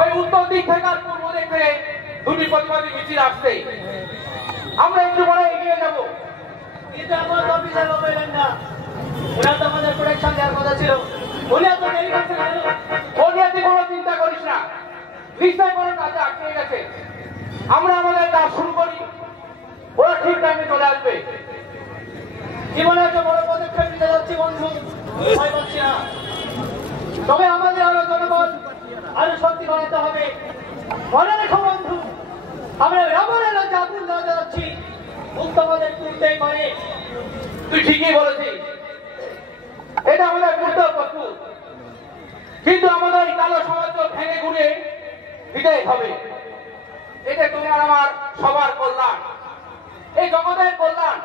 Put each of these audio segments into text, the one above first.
ওই উত্তর দিক থেকে আর পূর্ব দিকে দুটি প্রতিবাদী মিছিল আসছে। আমরা একটু পরে এগিয়ে যাব। কিন্তু আমার অফিসার বললেন না, ওরা তো আমাদের প্রোটেকশন দেওয়ার কথা ছিল। উনি এত দেরি করতে কেন? ও নিয়ে তুই কোনো চিন্তা করিস না, নিশ্চয় কোনো কাজে আটকে গেছে। আমরা আমাদের কাজ শুরু করি, ওরা ঠিক টাইমে চলে আসবে। জীবনে একটা বড় পদক্ষেপ নিতে যাচ্ছি বন্ধু, ভয় পাচ্ছি না। তবে আমাদের আরো জনবল আরো শক্তি বাড়াতে হবে। মনে রেখো বন্ধু, আমরা এমন এলাকা আগুন দেওয়া যাচ্ছি, মুক্ত আমাদের তুলতেই পারে। তুই ঠিকই বলেছিস, এটা আমাদের করতে প্রস্তুত, কিন্তু আমাদের এই কালো সমাজ ভেঙে ঘুরে দিতেই হবে। এটা তোমার আমার সবার কল্যাণ, এই জগতের কল্যাণ।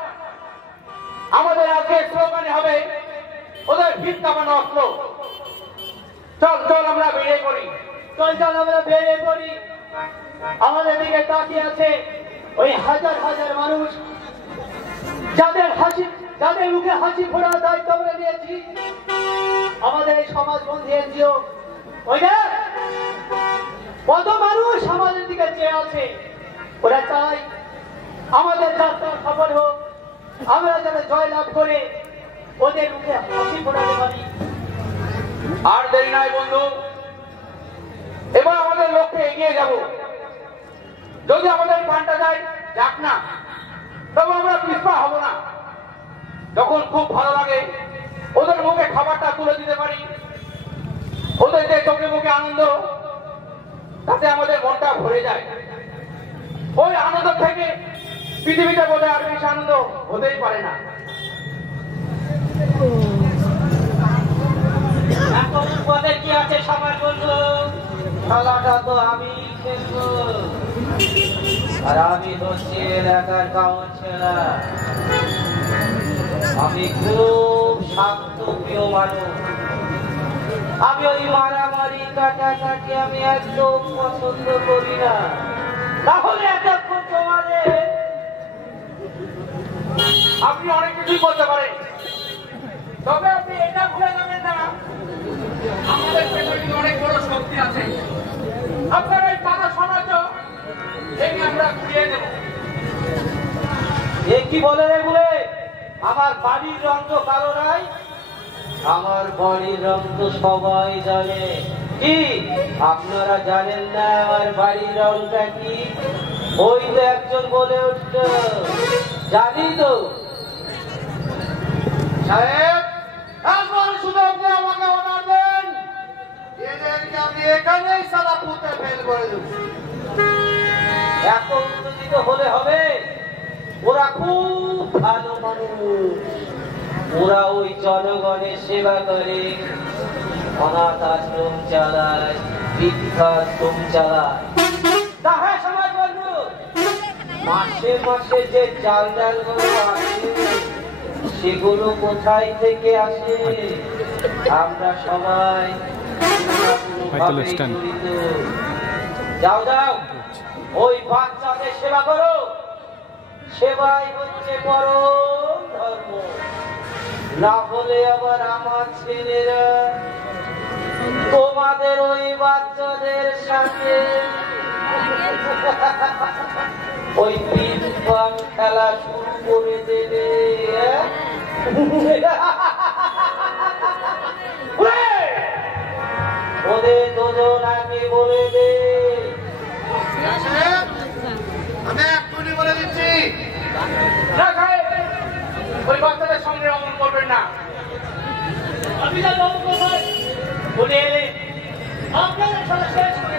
আমাদের আজকে স্লোগানে হবে ওদের ভিত কামানো অস্ত্র। চল চল আমরা বেরিয়ে পড়ি। চল চল আমরা বেরিয়ে পড়ি। আমাদের দিকে তাকিয়ে আছে ওই হাজার হাজার মানুষ, যাদের মুখে হাসি ফোটার দায়িত্ব আমরা নিয়েছি। আমাদের এই সমাজবন্ধী এনজিও, ওই যে কত মানুষ আমাদের দিকে চেয়ে আছে। ওরা চাই আমাদের যাত্রা সফল হোক, আমরা যাতে জয় লাভ করে ওদের মুখে হাসি ফোটাতে পারি। আর দেরি নাই বন্ধু, এবার আমাদের লক্ষ্যে এগিয়ে যাব। যদি আমাদের প্রাণটা যায় যাক না, তবে আমরা পিছপা হব না। যখন খুব ভালো লাগে ওদের মুখে খাবারটা তুলে দিতে পারি, ওদের যে চোখে মুখে আনন্দ, তাতে আমাদের মনটা ভরে যায়। ওই আনন্দ থেকে পৃথিবীতে বোধহয় আর বেশি আনন্দ হতেই পারে না। এখন পদে কি আছে সবার বন্ধু? খেলাটা তো আমি খেলবো, আর আমি হচ্ছি এলাকার কাউন্সিলর। আমি খুব শান্ত প্রিয় মানুষ। আমি ওই মারামারি কাটাকাটি আমি একদম পছন্দ করি না। তাহলে এতক্ষণ তোমাদের আপনি অনেক কিছুই করতে পারেন, তবে আপনি এটা ভুলে যাবেন না আমাদের পেছনে অনেক বড় শক্তি আছে। আপনার এই কালো সমাজ ভেঙে আমরা ঘুরিয়ে দেব। এ কি বলে রে বলে? আমার বাড়ির রং তো কালো নাই। আমার বাড়ির রং তো সবাই জানে। কি আপনারা জানেন না আমার বাড়ির রংটা কি? ওই তো একজন বলে উঠল, জানি তো। সাহেব, একবার শুধু আপনি আমাকে অর্ডার দেন, এদেরকে আমি এখানেই সারা পুঁতে ফেল করে দেব। এত উত্তেজিত হলে হবে? ওরা খুব ভালো মানুষ। ওরা ওই জনগণের সেবা করে, অনাথ আশ্রম চালায়, বৃদ্ধাশ্রম চালায়। তাহলে সমাজ বন্ধু, মাসে মাসে যে চাল ডালগুলো আসে সেগুলো কোথায় থেকে আসে? আমরা সবাই যাও যাও, ওই বাচ্চাদের সেবা করো। সেবাই হচ্ছে পরম ধর্ম। না হলে আবার আমার ছেলেরা তোমাদের ওই বাচ্চাদের সাথে ওই পিন-পান খেলা শুরু করে দেবে। ওদের দুজন আগে বলে দে। আমি এক্ষুনি বলে দিচ্ছি, না সাহেব, ওই বাচ্চাদের সঙ্গে অমন করবেন না। বলে এলে আপনাদের সাথে শেষ করে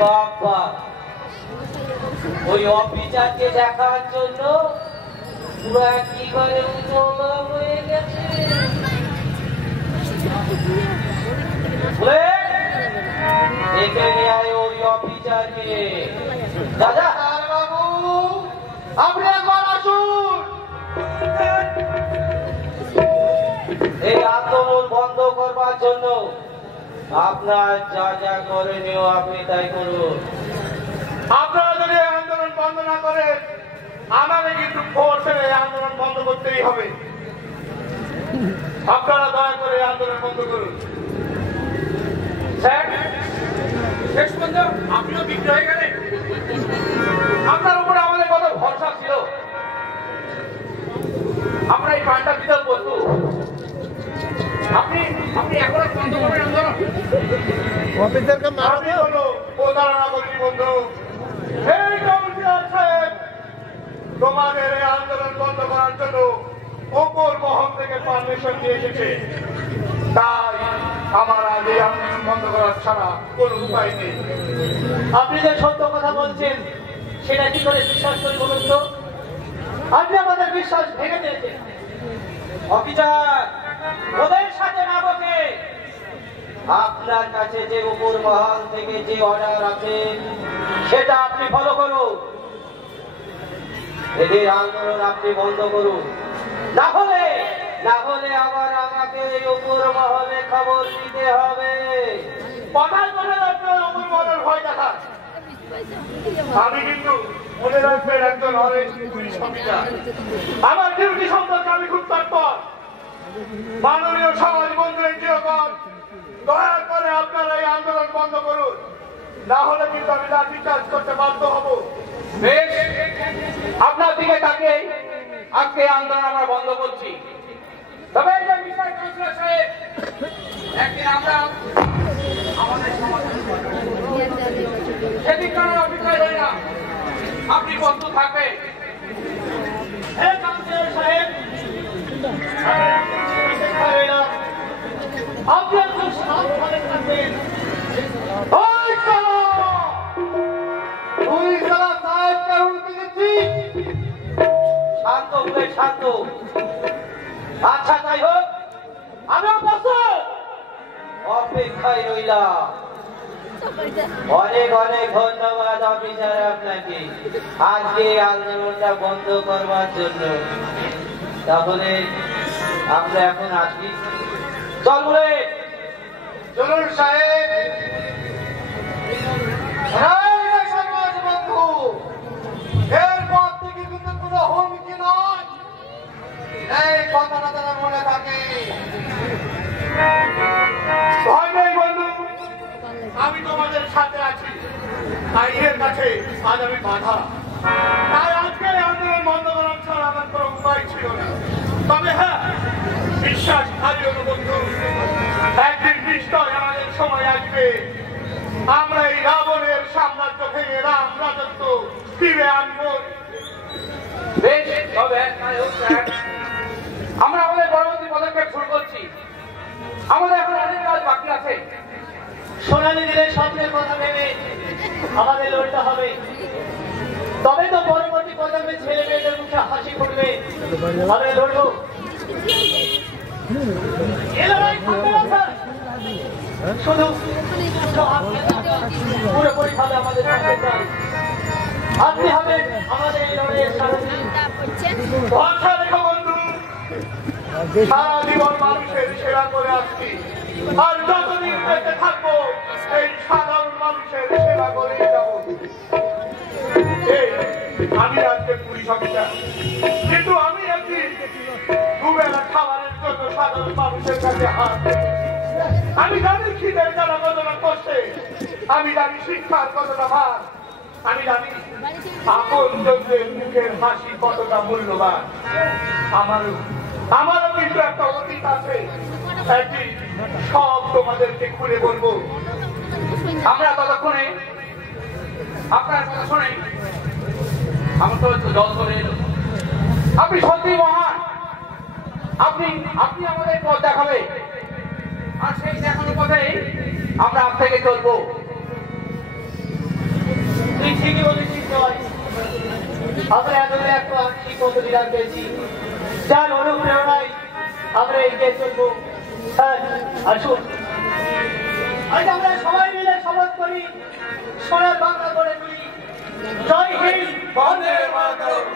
বাবা, ওই অফিসারকে দেখার জন্য পুরা কি করে উতলা হয়ে গেছে। দেখে নিয়ে আয় ওই অফিসারকে। দাদা বাবু, আপনি একবার আসুন। এই আন্দোলন বন্ধ করবার জন্য আপনার যা যা করণীয় আপনি তাই করুন। আপনারা যদি আন্দোলন বন্ধ না করেন, আমাদের কিন্তু ফোর্সে আন্দোলন বন্ধ করতেই হবে। আপনারা দয়া করে আন্দোলন বন্ধ করুন। স্যার, শেষ পর্যন্ত আপনিও বিক্রি হয়ে গেলেন। আপনার উপরে আমাদের কত ভরসা ছিল। আমরা এই প্রাণটা বিতর করতু, আপনি এখন বন্ধ করবেন আন্দোলন? আমি কোনো প্রতারণা করি বন্ধু। এই কাউন্সিলর সাহেব তোমাদের এই আন্দোলন বন্ধ করার জন্য ওপর মহল থেকে পারমিশন দিয়ে এসেছে, তাই আমার আজ এই আন্দোলন বন্ধ করার ছাড়া কোনো উপায় নেই। আপনি যে সত্য কথা বলছেন সেটা কি করে বিশ্বাস করি বলুন তো? আপনি আমাদের বিশ্বাস ভেঙে দিয়েছেন। অফিসার, ওদের সাথে না বসে আপনার কাছে যে উপর মহল থেকে যে অর্ডার আছে সেটা আপনি ফলো করুন। এদের আন্দোলন আপনি বন্ধ করুন, না হলে আবার আমাকে এই উপর মহলে খবর দিতে হবে। কথায় কথায় আপনার ওপর মহলের ভয় দেখান। আমি কিন্তু মনে রাখবেন একজন অনেস্ট পুলিশ অফিসার। আমার ডিউটি সম্পর্কে আমি খুব তৎপর। মাননীয় সমাজ বন্ধু এনজিওগণ, দয়া করে আপনারা এই আন্দোলন বন্ধ করুন, না হলে কিন্তু আমি লাঠি চার্জ করতে বাধ্য হব। বেশ, আপনার দিকে তাকিয়ে আজকে এই আন্দোলন আমরা বন্ধ করছি। তবে এই যে বিষয় কাউন্সিলর সাহেব, একদিন আমরা আমাদের সমাধান সেদিন কারণ অভিপ্রায় হই না, আপনি বন্ধু থাকবে। হ্যাঁ কাউন্সিলর সাহেব, আপনি একটু সাবধানে থাকবেন। ওই চলো, তুই সারা সাহেবকে হুমকি দিচ্ছিস? শান্ত হয়ে শান্ত। আচ্ছা তাই হোক, আমিও প্রস্তুত, অপেক্ষায় রইলাম। অনেক ধন্যবাদ অফিসার আপনাকে আজকে আন্দোলনটা বন্ধ করবার জন্য। তাহলে আমরা এখন আসি, চল রে। চলুন সাহেব। এই সমাজ বন্ধু, এরপর থেকে কিন্তু কোনো হুমকি নয়, এই কথাটা যেন মনে থাকে। ভয় নেই বন্ধু, আমি তোমাদের সাথে আছি। আইনের কাছে আজ আমি বাধা, তাই আজকে আন্দোলন বন্ধ করার ছাড়া আমার কোনো উপায় ছিল না। তবে হ্যাঁ, বিশ্বাস হারিও না বন্ধু, একদিন নিশ্চয় আমাদের সময় আসবে, আমরা এই রাবণের সাম্রাজ্য ভেঙে রাম রাজত্ব ফিরে আনবো। বেশ, তবে তাই হোক স্যার, আমরা আমাদের পরবর্তী পদক্ষেপ শুরু করছি। আমাদের এখন অনেক কাজ বাকি আছে। সোনালী দিনের স্বপ্নের কথা ভেবে আমাদের লড়তে হবে, তবে তো পরবর্তী প্রজন্মের ছেলে মেয়েদের মুখে হাসি ফুটবে। আমরা লড়বো, এ লড়াই থামবে না স্যার। শুধু পুরোপুরি ভাবে আমাদের সঙ্গে চাই। আপনি হবেন আমাদের এই লড়াইয়ের সারথি। ভরসা রেখো বন্ধু, সারা জীবন মানুষের সেবা করে আসছি, আর যতদিন বেঁচে থাকবো এই সাধারণ মানুষের সেবা করেই যাবো। আমি আজকে পুলিশ অফিসার, কিন্তু আমি একদিন দুবেলা খাবারের জন্য সাধারণ মানুষের কাছে হাত পেতে। আমি জানি খিদের জ্বালা কতটা কষ্টে, আমি জানি শিক্ষার কতটা মান, আমি জানি আপন জনদের মুখের হাসি কতটা মূল্যবান। আমারও কিন্তু একটা অতীত আছে, একদিন সব তোমাদেরকে খুলে বলবো। আমরা ততক্ষণে আপনার কথা শুনে আমার তো একটু জল চলে এলো। আপনি সত্যি মহান, আপনি আমাদের পথ দেখাবে, আর সেই দেখানোর পথেই আমরা আপ থেকে চলবো। তুই ঠিকই বলেছিস জয়, আমরা এতদিন একটা আংশিক অধিকার পেয়েছি, যার অনুপ্রেরণায় আমরা এগিয়ে চলবো। স্যার আসুন, আজ আমরা সবাই মিলে শপথ করি সোনার বাংলা গড়ে তুলি। জয় হিন্দ, বন্দে মাতরম।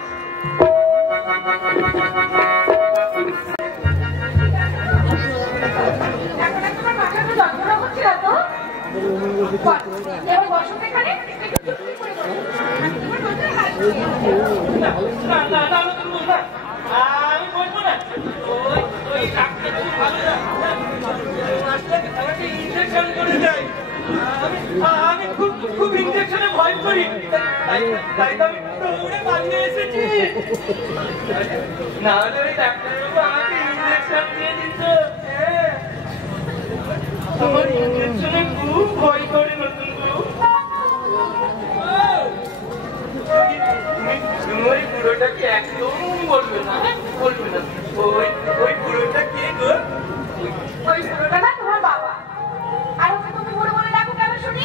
এবার বসন্ত এখানে আমি বলবো না, ওই তাই তো আমি দৌড়ে পালিয়ে এসেছি। না হলে ওই ডাক্তারবাবু আমাকে ইঞ্জেকশন দিয়ে দিত। আমার ইঞ্জেকশনে খুব ভয় করে নতুন বউ। তুমি ওই বুড়োটাকে একদম বলবে না, বলবে না। ওই বুড়োটা কে গো? ওই বুড়োটা না তোমার বাবা। আর ওকে তুমি বুড়ো বলে ডাকো কেন শুনি?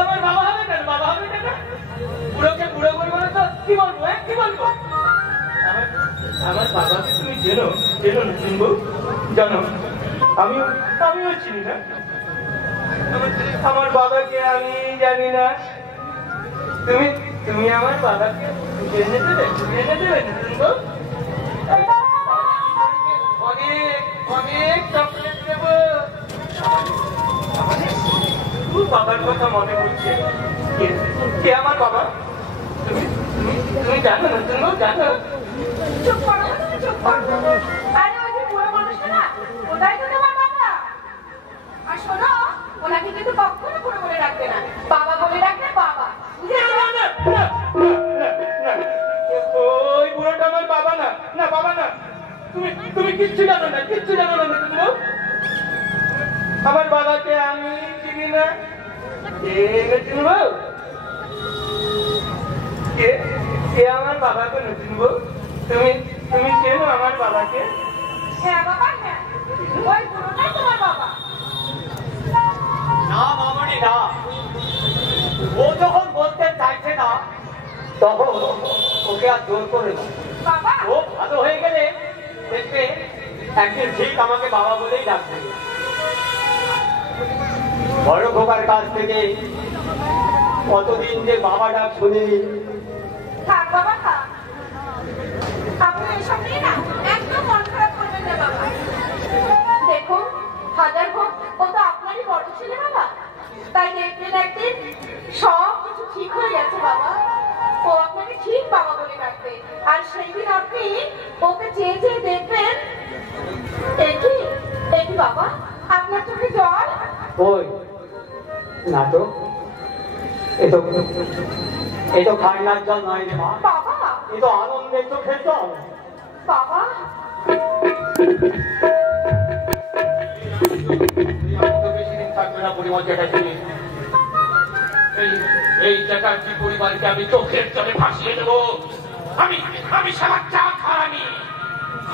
আমার বাবা হবে কেন? বাবা হবে কেন? বুড়োকে বুড়ো বলবো না তো কি বলবো? কি বলবো? আমার বাবাকে তুমি চেনো? চেনো নতুন বউ? জানো আমিও চিনি না। আমার বাবাকে আমি জানি না। তুমি আমার বাবাকে এনে দেবে? এনে দেবে নতুন বউ? অনেক চকলেট দেবো। বাবার কথা মনে পড়ছে। কে আমার বাবা? তুমি জানো নতুন বউ? জানো? চুপ করো, তুমি চুপ করো। আরে ওই যে বুড়ো মানুষটা না, ওটাই তো তোমার বাবা। আর শোনো, ওনাকে কিন্তু কখনো বুড়ো বলে ডাকবে না, বাবা বলে ডাকবে বাবা। ওই বুড়োটা আমার বাবা না। না বাবা না। তুমি কিচ্ছু জানো না, কিচ্ছু জানো না নতুন বউ। আমার বাবাকে আমি চিনি না। নতুন বউ কে আমার বাবাকে? নতুন বউ তুমি চেনো আমার বাবাকে? হ্যাঁ বাবা, হ্যাঁ, ওই বুড়োটাই তোমার বাবা। না মামনি না, ও যখন বলতে চাইছে না তখন ওকে আর জোর করে না। বাবা, ও ভালো হয়ে গেলে দেখবে একদিন ঠিক আমাকে বাবা বলেই ডাকবে। বড় খোকার কাছ থেকে কতদিন যে বাবা ডাক শুনিনি। থাক বাবা থাক, আপনি এসব নিয়ে না একদম মন খারাপ করবেন না বাবা। দেখুন, হাজার হোক ও তো আপনারই বড় ছেলে বাবা, তাই দেখবেন একদিন সব কিছু ঠিক হয়ে গেছে বাবা। ও আপনাকে ঠিক বাবা বলে ডাকবে, আর সেই দিন আপনি ওকে চেয়ে চেয়ে দেখবেন। একই বাবা, আপনার চোখে জল? ওই না তো, এ তো খান্নার জল নয় রে মা, বাবা, এ তো আনন্দের চোখের জল। বাবা এই চ্যাটার্জি পরিবারকে আমি চোখের জলে ভাসিয়ে দেবো। আমি সারা চা খারানি,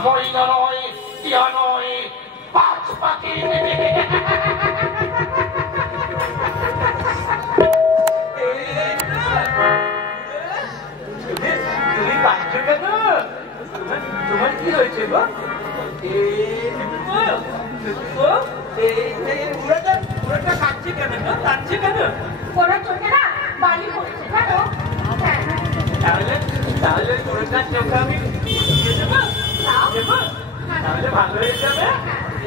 মরিনা নয়, টিয়া নয়, পাঁচ পাখি। তুমি কাঁদছো কেন? তোমার কি হয়েছে গো? বুড়োটা কাঁদছে কেন? কাঁদছে কেন? ওনার চোখে না বালি পড়েছে জানো? হ্যাঁ, তাহলে বুড়োটার চোখে আমি দিয়ে দেবো? দেবো? তাহলে ভালো হয়ে যাবে।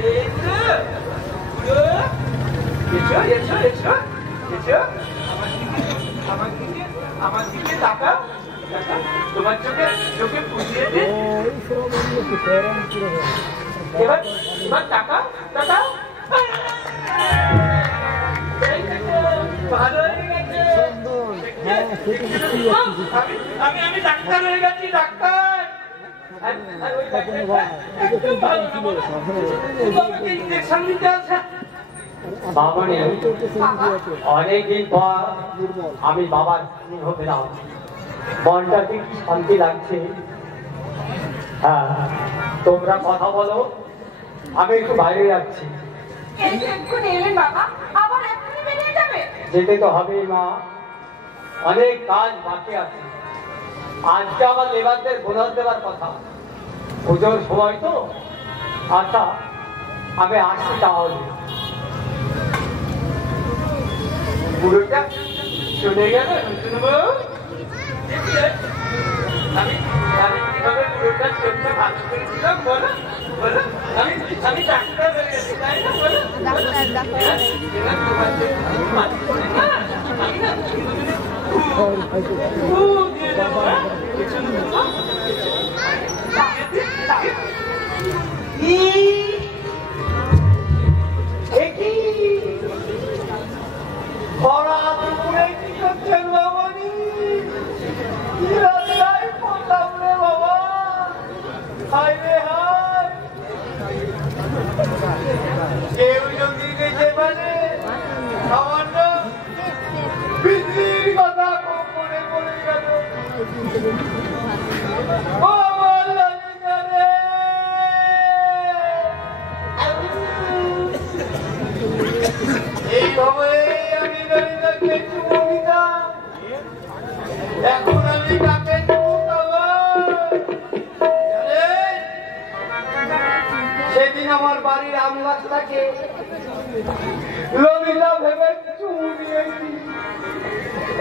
এই তো বুড়ো, এসো এসো এসো এসো, আমার দিকে তাকাও। তোমার চোখে পুষিয়ে দে। এবার তাকাও তাকাও। ভালো হয়ে গেছে। আমি ডাক্তার হয়ে গেছি, ডাক্তার। ইঞ্জেকশন দিতে আছে। মামনি, অনেকদিন পর আমি বাবার স্নেহ পেলাম, মনটাকে কি শান্তি লাগছে। হ্যাঁ, তোমরা কথা বলো, আমি একটু বাইরে যাচ্ছি। এই যে এক্ষুনি এলেন বাবা, আবার এক্ষুনি বেরিয়ে যাবে? যেতে তো হবেই মা, অনেক কাজ বাকি আছে। আজকে আমার লেবারদের বোনাস দেওয়ার কথা, পুজোর সময় তো। আচ্ছা, আমি আসছি তাহলে। বুড়োটা চলে গেল নতুন বউ। আমি কিভাবে বুড়োটার চোখটা ভালো করেছিলাম বলো বলো? আমি ডাক্তার হয়ে গেছি তাই না? বলো ভরা দুপুরে কি করছেন? হায় রে হায়, কেউ যদি দেখে বলে সামান্য পৃথিবীর কথা খুব মনে পড়ে গেল। ও আমার ললিতা রে, এইভাবে আমি ললিতাকে চুমু দিতাম, এখন আমি কাকে চুমু খাবো? জানেন, সেদিন আমার বাড়ির আম গাছটাকে ললিতা ভেবে চুমু দিয়েছি,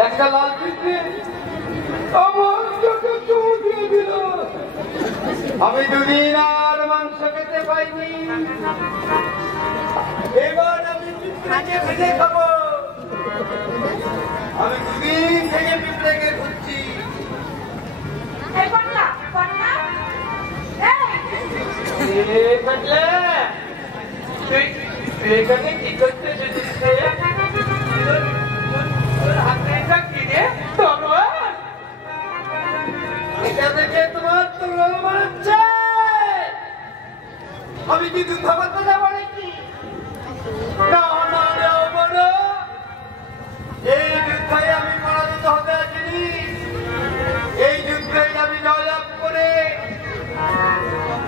একটা লাল পিঁপড়ে আমার চোখে চুমু দিয়ে দিল। আমি দুদিন আর মাংস খেতে পাইনি, এবার আমি পিঁপড়েকে ভেজে খাবো। আমি দুদিন থেকে পিঁপড়েকে খুঁজছি। এই কন্যা, কন্যা, এই, তুই এখানে কি করতে এসেছিস রে? তোর হাতে এটা কি রে? তরোয়ার? এটা দেখে তোমার তরোয়ার মারছে? আমি কি যুদ্ধ করতে যাবো নাকি? না না না বড়, এই যুদ্ধে আমি পরাজিত হতে আসিনি। এই যুদ্ধে আমি জয়লাভ করে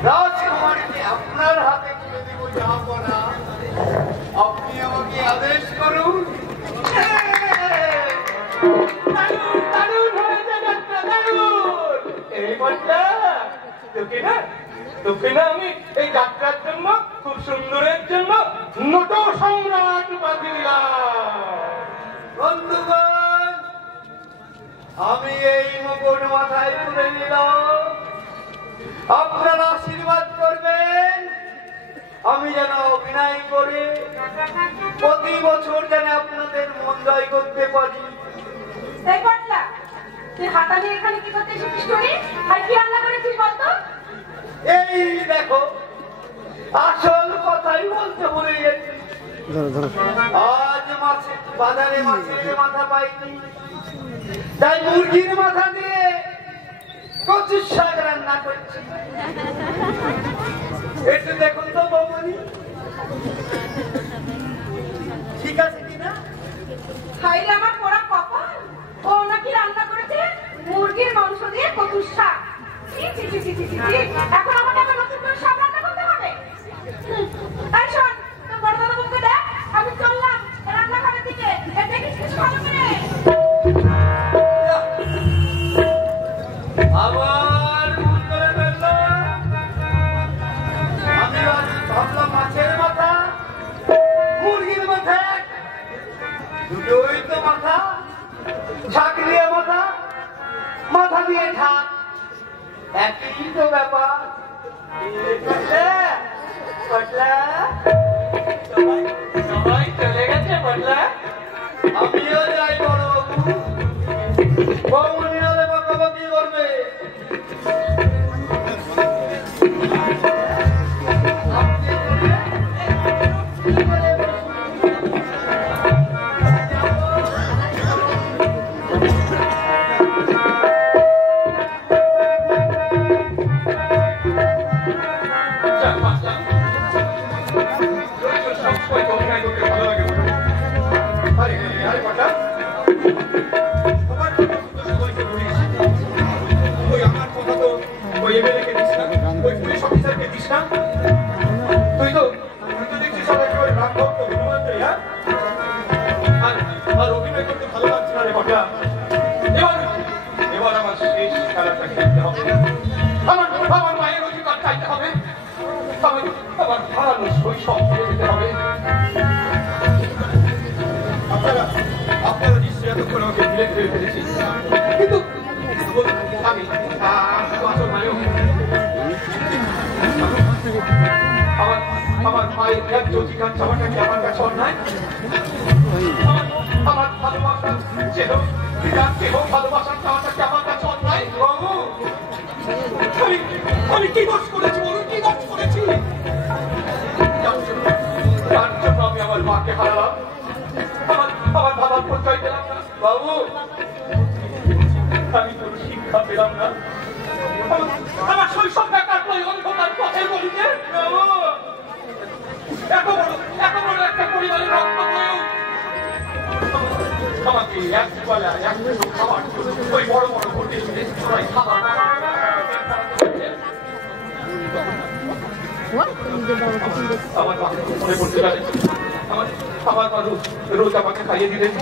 রাজকুমারীকে আপনার হাতে তুলে দেব। যাবো না, আপনি আমাকে আদেশ করুন। দারুণ, দারুণ হয়েছে যাত্রা, দারুণ। এই মনটা তোকে না আমি এই যাত্রার জন্য, খুব সুন্দরের জন্য নট সম্রাট উপাধি দিলাম। বন্ধুগণ, আমি এই মুকুট মাথায় তুলে নিলাম, আপনারা আশীর্বাদ করবেন আমি যেন অভিনয় করে প্রতি বছর যেন আপনাদের মন জয় করতে পারি। এই কন্যা, তুই হাতা নিয়ে এখানে কি করতে এসেছিস শুনি? আর কি রান্না করেছিস বলতো? এই দেখো, আসল কথাই বলতে ভুলে গেছি। আজ বাজারে মাছের মাথা পাইনি, তাই মুরগির মাথা দিয়ে কচুর শাক রান্না করছি। একটু দেখুন তো বৌমনি, ঠিক আছে কিনা? হাই রে আমার পোড়া কপাল, ও নাকি রান্না করেছে মুরগির মাংস দিয়ে কচুর শাক। ছি, ছি, ছি, ছি, ছি, ছি, ছি। এখন আমাকে আবার নতুন করে শাক রান্না করতে হবে? তাই শোন, তোর বড় দাদা বলতে দেখ, আমি চললাম রান্নাঘরের দিকে। দেখিস কিছু ভালো করে। আবার ভুল করে ফেললো। আমি ভাবলাম মাছের মাথা, মুরগির মাথা, দুটোই তো মাথা। শাক দিয়ে মাথা, মাথা দিয়ে ঝাঁক, একই তো ব্যাপার। সবাই চলে গেছে বললা? আমিও যাই বড় বাবু, বৌমনি হলে বকাবকি করবে। আপনারা নিশ্চয়ই এতক্ষণ আমাকে বিলেত হয়ে ফেলেছি, কিন্তু আমি আসল নায়ক। আমার মায়ের এক জ্যোতিকার চাওয়াটা কি আমার কাছে অন্যায়? আমার ভালোবাসা যেন পিতার কেহ ভালোবাসার চাওয়াটা কি আমার কাছে অন্যায়? বাবু, আমি কি দোষ করেছি বলুন, কি দোষ করেছি? তার জন্য আমি আমার মাকে হারালাম, আমার বাবার পরিচয় পেলাম না। বাবু, আমি কোনো শিক্ষা পেলাম না, আমার শৈশবটা কাটলো অন্ধকার আমার মা মনে পড়তে পারে আমার মা রোজ আমাকে খাইয়ে দিলেন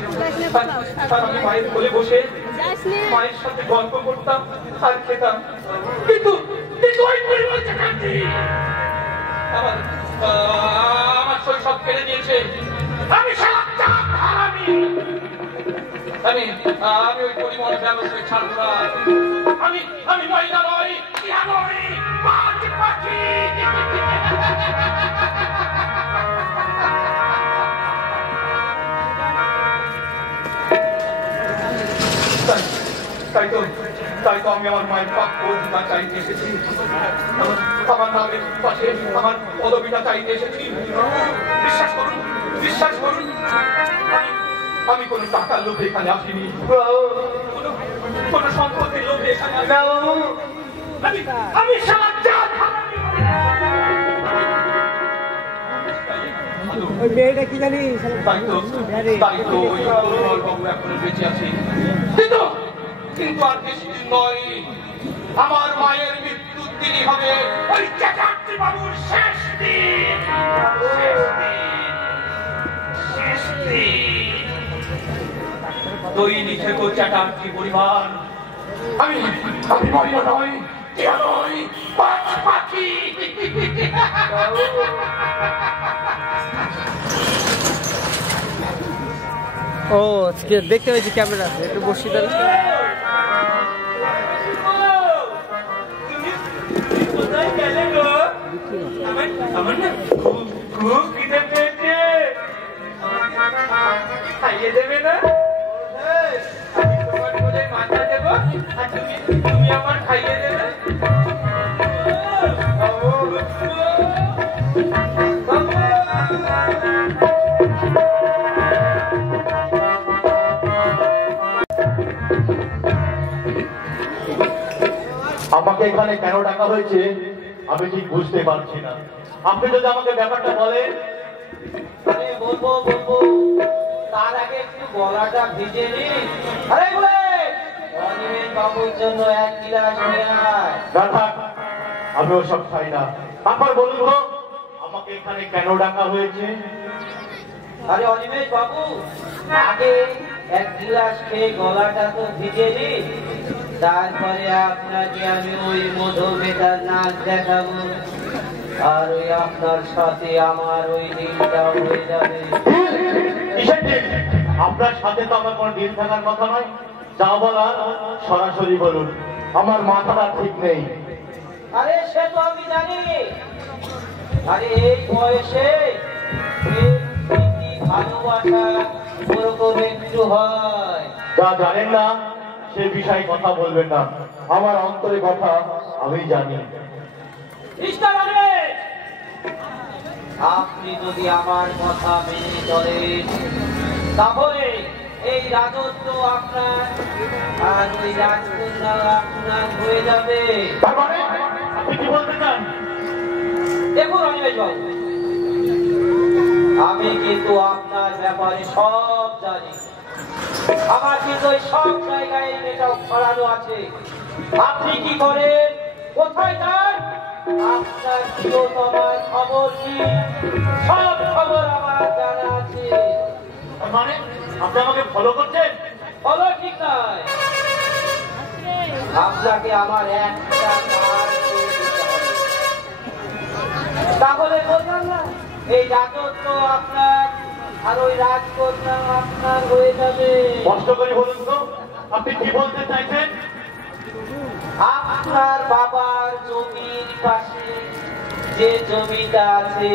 আর আমি মায়ের কোলে বসে মায়ের সাথে গল্প করতাম আর খেতাম কিন্তু ওই পরিবার আমার শৈশব কেড়ে নিয়েছে আমি আমি ওই পরিমল ব্যবসায় ছাড়ব না আমি মহিলা নই পাখি তাই তো আমি আমার মায়ের প্রাপ্য অধিকার চাইতে এসেছি আমার নামের পাশে আমার পদবিটা চাইতে এসেছি বিশ্বাস করুন আমি কোনো টাকার লোভে এখানে আসিনি কোনো সম্পদের লোভে এখানে আমি মেয়েটা কি জানি তাই তো ওই বাবু এখনো বেঁচে আছে কিন্তু আর বেশি দিন নয় আমার মায়ের মৃত্যুর দিনই হবে ওই চ্যাটার্জি বাবুর শেষ দিন তৈরি থেকো চ্যাটার্জি পরিবার আমি মহিলা নই পাখি ও আজকে দেখতে পেয়েছি ক্যামেরা একটু বসি তাহলে আমার না খুব খিদে পেয়েছে খাইয়ে দেবে না আমি তোমার কোলে মাথা দেবো আর তুমি আমার খাইয়ে দেবে আমাকে এখানে কেন ডাকা হয়েছে আমি ঠিক বুঝতে পারছি না আপনি যদি আমাকে ব্যাপারটা বলেন বলবো তার আগে একটু গলাটা ভিজে নি আরে অনিমেষ বাবুর জন্য এক গিলাস নিয়ে আয় না থাক আমি ওসব খাই না আপনার বলুন তো আমাকে এখানে কেন ডাকা হয়েছে আরে অনিমেষ বাবু আগে এক গিলাস খেয়ে গলাটা তো ভিজে নি তারপরে আপনাকে আমি ওই মধুমেতার নাচ দেখাবো আর ওই আপনার সাথে আমার ওই দিনটা হয়ে যাবে আপনার সাথে তো আমার কোনো দিন থাকার কথা নয় যা বলার সরাসরি বলুন আমার মাথাটা ঠিক নেই আরে সে তো আমি জানি আরে এই বয়সে ভালোবাসা ওরকম একটু হয় যা জানেন না সে বিষয়ে কথা বলবেন না আমার অন্তরে কথা আমি জানি আপনি যদি আমার কথা মেনে চলেন তাহলে এই রাজত্ব আপনার আর ওই রাজকন্যা আপনার হয়ে যাবে তার মানে আপনি কি বলতে চান দেখুন অনিমেষ বাবু আমি কিন্তু আপনার ব্যাপারে সব জানি আমার কিন্তু ওই সব জায়গায় এটা ছড়ানো আছে আপনি কি করেন কোথায় যান আপনার প্রিয়তমার খবর কি সব খবর আমার জানা আছে মানে আপনি আমাকে ফলো করছেন ফলো ঠিক নয় আপনাকে আমার একটা কাজ করে দিতে হবে তাহলে বললাম না এই রাজত্ব আপনার আর ওই রাজকন্যা আপনার হয়ে যাবে কষ্ট করে বলুন তো আপনি কি বলতে চাইছেন আপনার বাবার জমির পাশে যে জমিটা আছে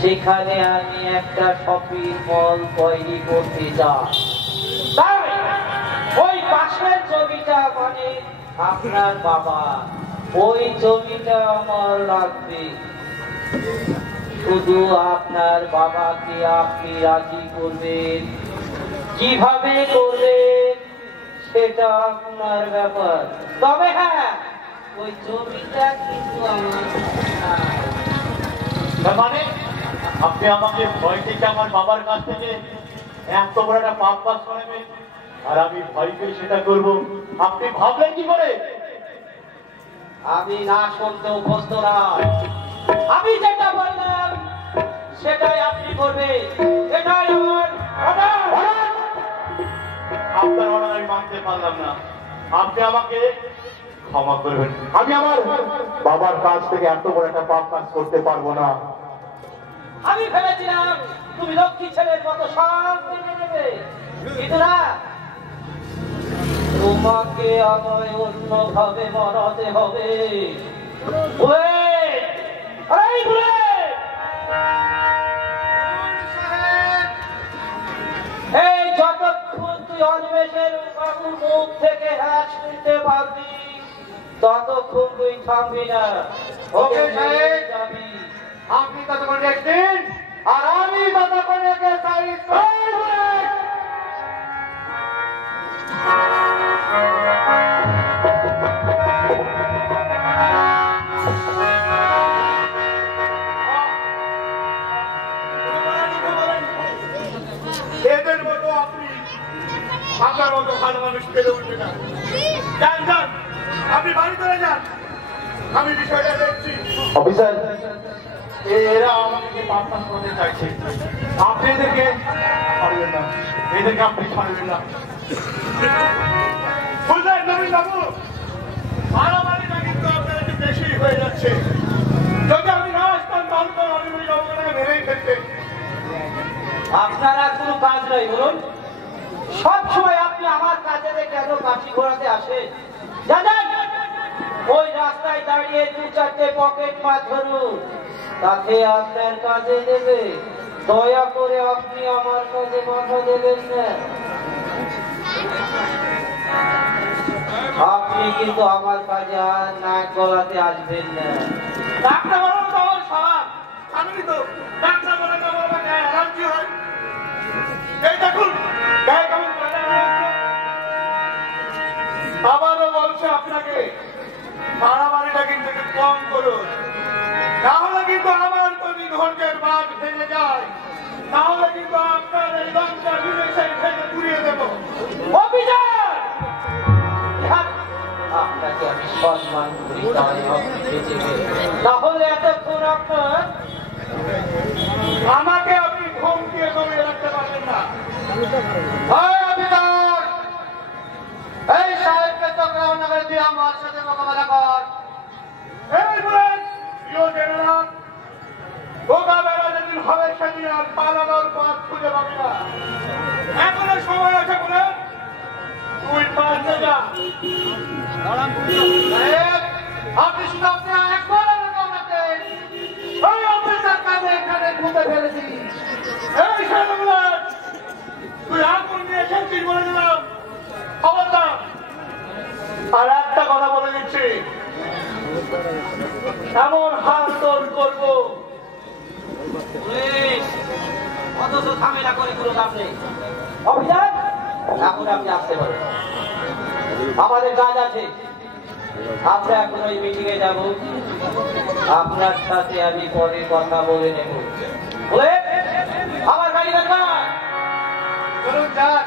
সেখানে আমি একটা শপিং মল তৈরি করতে চাই তাই ওই পাশের জমিটা মানে আপনার বাবা ওই জমিটা আমার লাগবে শুধু আপনার বাবাকে আপনি রাজি করবেন কিভাবে করবেন সেটা আপনার ব্যাপার তবে হ্যাঁ ওই জমিটা কিন্তু আমার মানে আপনি আমাকে ভয় থেকে আমার বাবার কাছ থেকে এত বড় একটা পাপ কাজ করাবেন আর আমি ভয় পেয়ে সেটা করব আপনি ভাবলেন কি করে আমি না শুনতে অভ্যস্ত না আমি যেটা বললাম সেটাই আপনি করবে, এটাই আমার অর্ডার। আপনার অর্ডার আমি মানতে পারলাম না, আপনি আমাকে ক্ষমা করবেন। আমি আমার বাবার কাছ থেকে এত বড় একটা পাপ কাজ করতে পারবো না। আমি ভেবেছিলাম তুমি লক্ষ্মী ছেলের মতো সব মেনে নেবে, কিন্তু না, তোমাকে আমায় অন্যভাবে মরাতে হবে। বুলেট! এই বুলেট! এই যতক্ষণ তুই অন্বেষের বাবুর মুখ থেকে হ্যাঁ শুনতে পারবি ততক্ষণ তুই থামবি না। ওকে সাহেব, যাবি। আপনি ততক্ষণ দেখবেন আর আমি ততক্ষণ একে সাইজ এদের মতো আপনি আপনার মতো ভালো মানুষ পেলে উঠবে না। যান যান, আপনি বাড়ি চলে যান, আমি বিষয়টা দেখছি। অফিসার, এরা আমাকে পাঠান করতে চাইছে, আপনি এদেরকে ছাড়বেন না, এদেরকে আপনি ছাড়বেন না। বুঝলেন নবীন বাবু, মারামারিটা কিন্তু আপনার একটু বেশি হয়ে যাচ্ছে। যদি আমি না আসতাম তাহলে তো আমি ওই বাবুকে মেরেই ফেলতেন। আপনার আর কোনো কাজ নাই বলুন? সব সময় আপনি আমার কাছে কেন কাশি ঘোরাতে আসেন? জানেন, ওই রাস্তায় দাঁড়িয়ে দু চারটে পকেট মাছ ধরুন, তাতে আপনার কাজে দেবে। দয়া করে আপনি আমার কাছে মাথা দেবেন না। আপনি কিন্তু আমার কাজে আর নাক গলাতে আসবেন না। ডাক্তার বলানো তো আমার স্বভাব, আমি তো ডাক্তার বলানো আমার গায়ে অ্যালার্জি হয়। এই দেখুন গায়ে কেমন কাটা হয়েছে। আবারও বলছে আপনাকে মারামারিটা কিন্তু একটু কম করুন, তাহলে কিন্তু আমার তো নিধনের বাঁধ ভেঙে যায়, তাহলে কিন্তু আপনার এই লঙ্কা বিদেশে ভেঙে পুড়িয়ে দেবো। অফিসার! আপনাকে আমি সম্মান করি, তাই আপনি বেঁচে গেলেন। তাহলে এতক্ষণ আপনার আমাকে আপনি ধমকিয়ে দমিয়ে রাখতে পারবেন না। এই সাহেবকে চক্রান্ত করে দিয়ে আমার সাথে মোকাবেলা কর। এই বলেন প্রিয় জেনারেল, মোকাবেলা যেদিন হবে সেদিন আর পালানোর পথ খুঁজে পাবি না। এখনো সময় আছে বলে তুই পারতে যা। আপনি শুধু আপনি একবার কামড়াতেন, ওই অফিসার কাজে এখানে ঘুরতে ফেলেছি। এই সাহেব, তুই আগুন নিয়ে এসেছিস বলে দিলাম, খবরদার। আর একটা কথা বলে দিচ্ছি, এমন হাত তোর করবো অথচ ঝামেলা করে কোনো লাভ নেই। অফিসার, এখন আপনি আসতে পারেন, আমাদের কাজ আছে। আমরা এখন ওই মিটিং এ যাব, আপনার সাথে আমি পরে কথা বলে নেব। বলে আমার গাড়ি দরকার। চলুন যান।